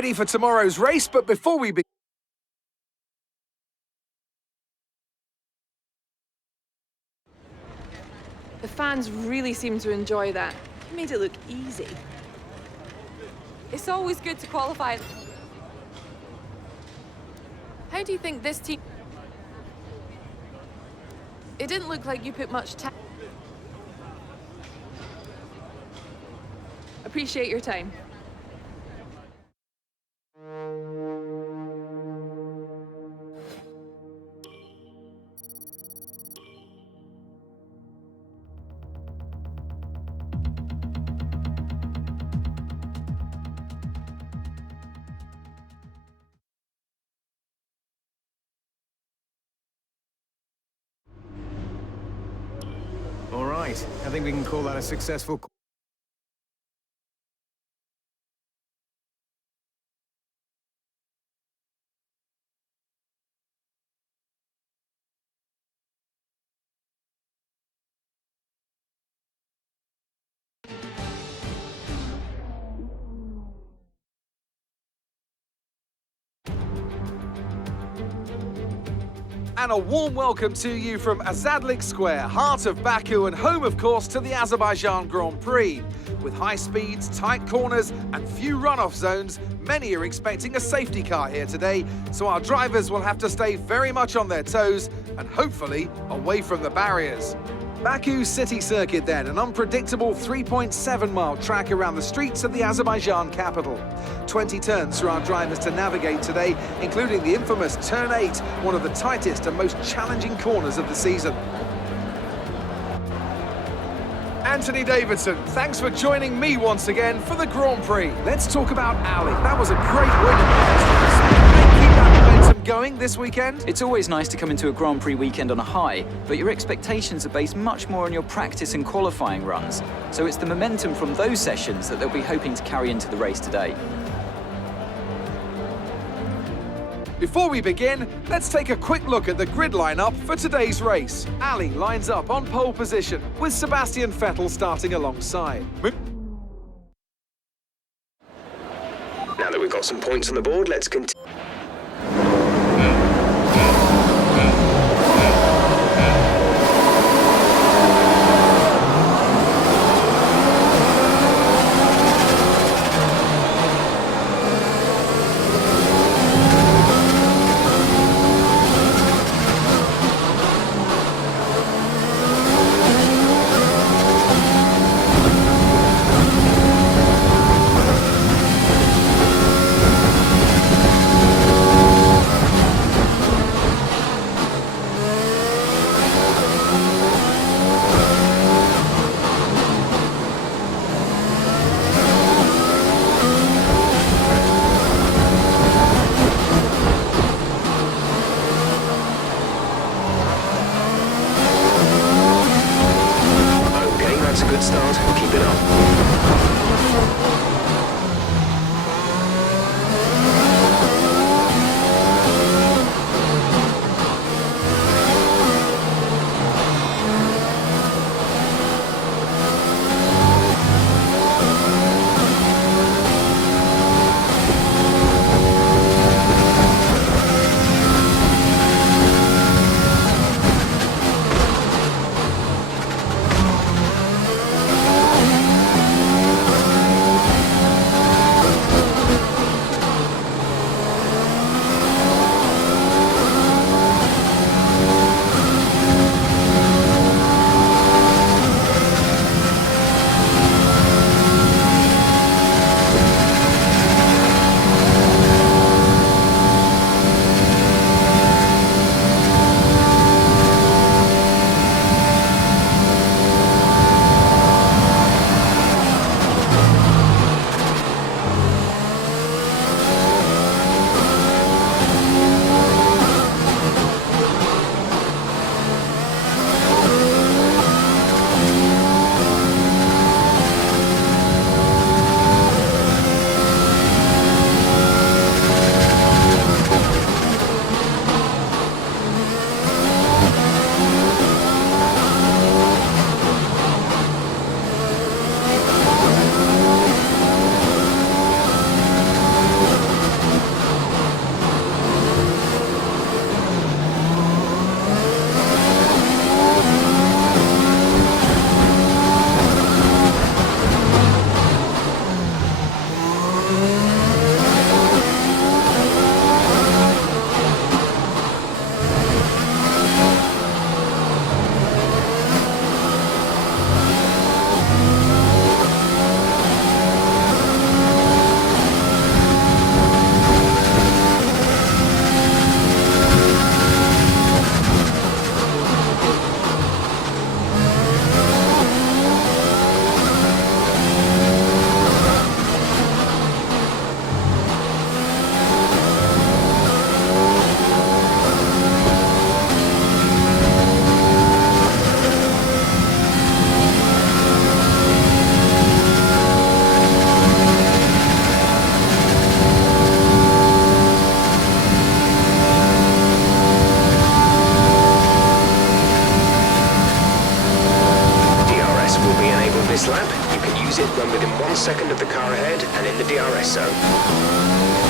ready for tomorrow's race, but before we begin... The fans really seem to enjoy that. You made it look easy. It's always good to qualify. How do you think this team... It didn't look like you put much time. Appreciate your time. All right, I think we can call that a successful... And a warm welcome to you from Azadlik Square, heart of Baku and home, of course, to the Azerbaijan Grand Prix. With high speeds, tight corners and few runoff zones, many are expecting a safety car here today, so our drivers will have to stay very much on their toes and hopefully away from the barriers. Baku City Circuit then, an unpredictable 3.7-mile track around the streets of the Azerbaijan capital. 20 turns for our drivers to navigate today, including the infamous Turn 8, one of the tightest and most challenging corners of the season. Anthony Davidson, thanks for joining me once again for the Grand Prix. Let's talk about Ali. That was a great win. Keep that momentum going this weekend. It's always nice to come into a Grand Prix weekend on a high, but your expectations are based much more on your practice and qualifying runs. So it's the momentum from those sessions that they'll be hoping to carry into the race today. Before we begin, let's take a quick look at the grid lineup for today's race. Ali lines up on pole position, with Sebastian Vettel starting alongside. Now that we've got some points on the board, let's continue. second of the car ahead and in the DRS zone.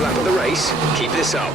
Lap of the race. Keep this up.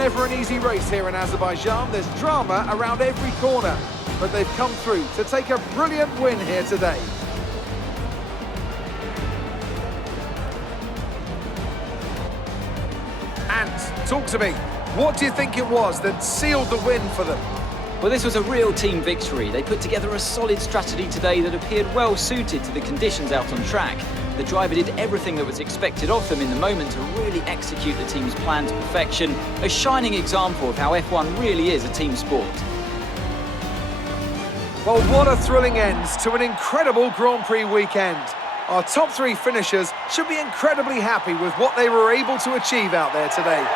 never an easy race here in Azerbaijan. There's drama around every corner, but they've come through to take a brilliant win here today. And talk to me. What do you think it was that sealed the win for them? Well, this was a real team victory. They put together a solid strategy today that appeared well suited to the conditions out on track. The driver did everything that was expected of them in the moment to really execute the team's plan to perfection. A shining example of how F1 really is a team sport. Well, what a thrilling end to an incredible Grand Prix weekend. Our top three finishers should be incredibly happy with what they were able to achieve out there today.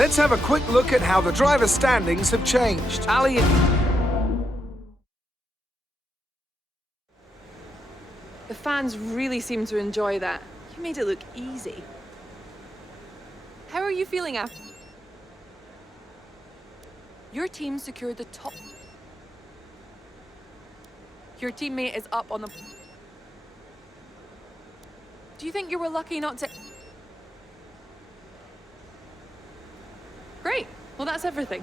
Let's have a quick look at how the driver standings have changed. Ali. The fans really seem to enjoy that. You made it look easy. How are you feeling after? Your team secured the top. Your teammate is up on the... Do you think you were lucky not to... Great. Well, that's everything.